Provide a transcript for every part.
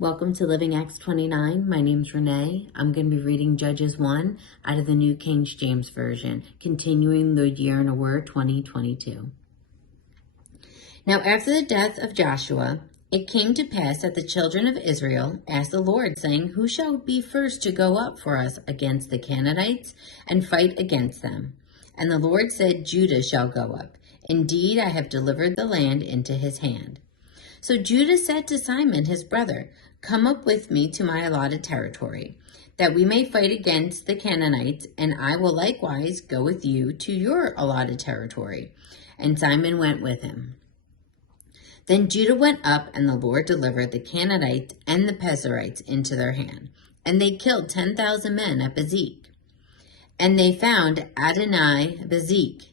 Welcome to Living Acts 29. My name's Renee. I'm going to be reading Judges 1 out of the New King James Version, continuing the Year in a Word 2022. Now after the death of Joshua, it came to pass that the children of Israel asked the Lord, saying, Who shall be first to go up for us against the Canaanites and fight against them? And the Lord said, Judah shall go up. Indeed, I have delivered the land into his hand. So Judah said to Simon, his brother, Come up with me to my allotted territory, that we may fight against the Canaanites, and I will likewise go with you to your allotted territory. And Simon went with him. Then Judah went up, and the Lord delivered the Canaanites and the Perizzites into their hand. And they killed 10,000 men at Bezek. And they found Adonai-Bezek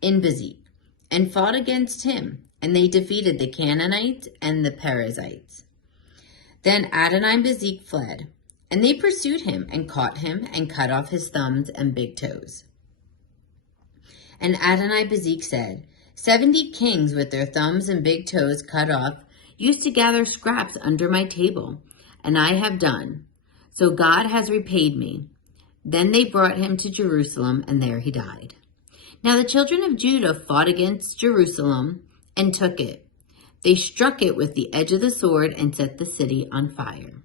in Bezek, and fought against him. And they defeated the Canaanites and the Perizzites. Then Adonai-Bezek fled, and they pursued him and caught him and cut off his thumbs and big toes. And Adonai-Bezek said, 70 kings with their thumbs and big toes cut off used to gather scraps under my table, and I have done. So God has repaid me. Then they brought him to Jerusalem, and there he died. Now the children of Judah fought against Jerusalem and took it. They struck it with the edge of the sword and set the city on fire.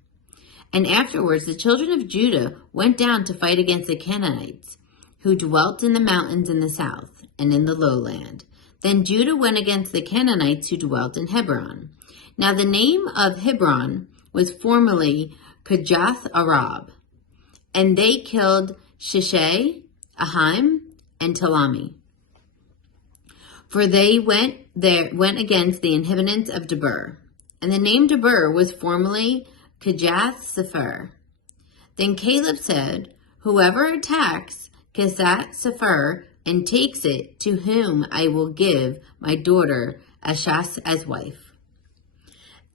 And afterwards the children of Judah went down to fight against the Canaanites, who dwelt in the mountains in the south and in the lowland. Then Judah went against the Canaanites who dwelt in Hebron. Now the name of Hebron was formerly Kirjath Arab. And they killed Sheshai, Ahim, and Talami. For they went against the inhabitants of Debir. And the name Debir was formerly Kirjath Sepher. Then Caleb said, Whoever attacks Kirjath Sepher and takes it, to whom I will give my daughter Ashas as wife.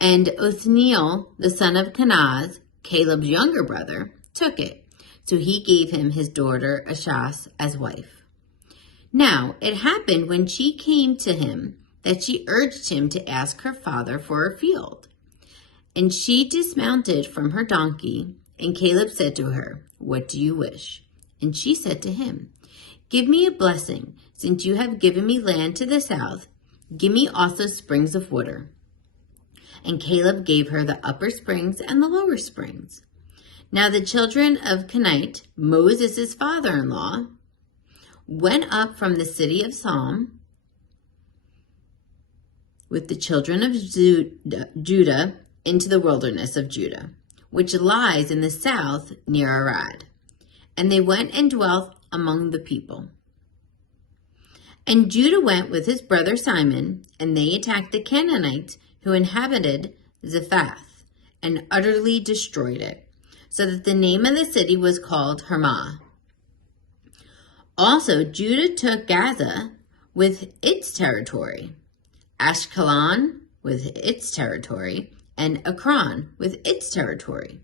And Othniel, the son of Kenaz, Caleb's younger brother, took it. So he gave him his daughter Ashas as wife. Now it happened when she came to him that she urged him to ask her father for a field. And she dismounted from her donkey, and Caleb said to her, What do you wish? And she said to him, Give me a blessing, since you have given me land to the south. Give me also springs of water. And Caleb gave her the upper springs and the lower springs. Now the children of Kenite, Moses' father-in-law, went up from the city of Salm with the children of Judah into the wilderness of Judah, which lies in the south near Arad. And they went and dwelt among the people. And Judah went with his brother Simon, and they attacked the Canaanites who inhabited Zephath, and utterly destroyed it, so that the name of the city was called Hermah. Also, Judah took Gaza with its territory, Ashkelon with its territory, and Ekron with its territory.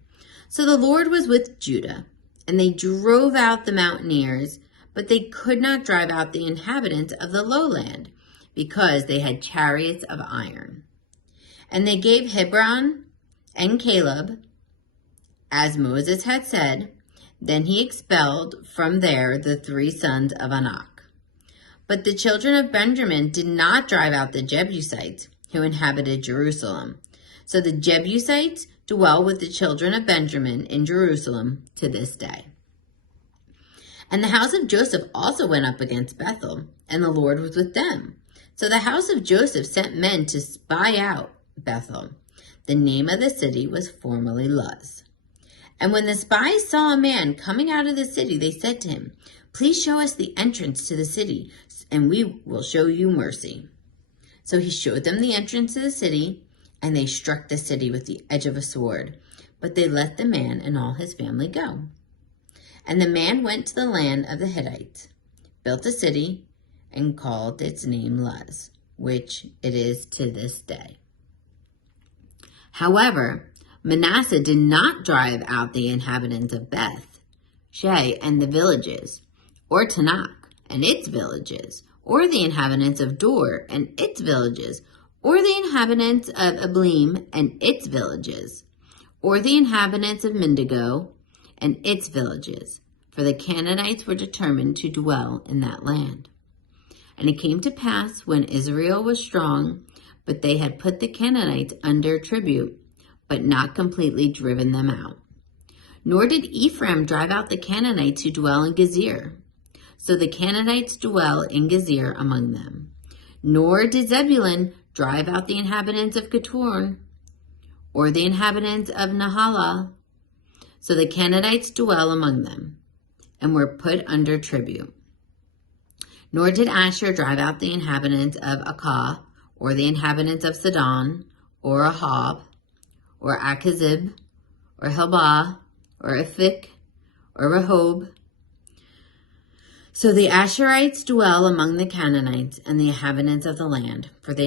So the Lord was with Judah, and they drove out the mountaineers, but they could not drive out the inhabitants of the lowland, because they had chariots of iron. And they gave Hebron and Caleb, as Moses had said. Then he expelled from there the 3 sons of Anak. But the children of Benjamin did not drive out the Jebusites who inhabited Jerusalem. So the Jebusites dwell with the children of Benjamin in Jerusalem to this day. And the house of Joseph also went up against Bethel, and the Lord was with them. So the house of Joseph sent men to spy out Bethel. The name of the city was formerly Luz. And when the spies saw a man coming out of the city, they said to him, Please show us the entrance to the city, and we will show you mercy. So he showed them the entrance to the city, and they struck the city with the edge of a sword. But they let the man and all his family go. And the man went to the land of the Hittites, built a city, and called its name Luz, which it is to this day. However, Manasseh did not drive out the inhabitants of Beth, Shea and the villages, or Tanakh and its villages, or the inhabitants of Dor and its villages, or the inhabitants of Ablim and its villages, or the inhabitants of Mendigo and its villages, for the Canaanites were determined to dwell in that land. And it came to pass when Israel was strong, but they had put the Canaanites under tribute, but not completely driven them out. Nor did Ephraim drive out the Canaanites who dwell in Gezer. So the Canaanites dwell in Gezer among them. Nor did Zebulun drive out the inhabitants of Keturn, or the inhabitants of Nahala. So the Canaanites dwell among them, and were put under tribute. Nor did Asher drive out the inhabitants of Akkah, or the inhabitants of Sidon, or Ahab, or Achazib, or Helbah, or Aphik, or Rehob. So the Asherites dwell among the Canaanites and the inhabitants of the land, for they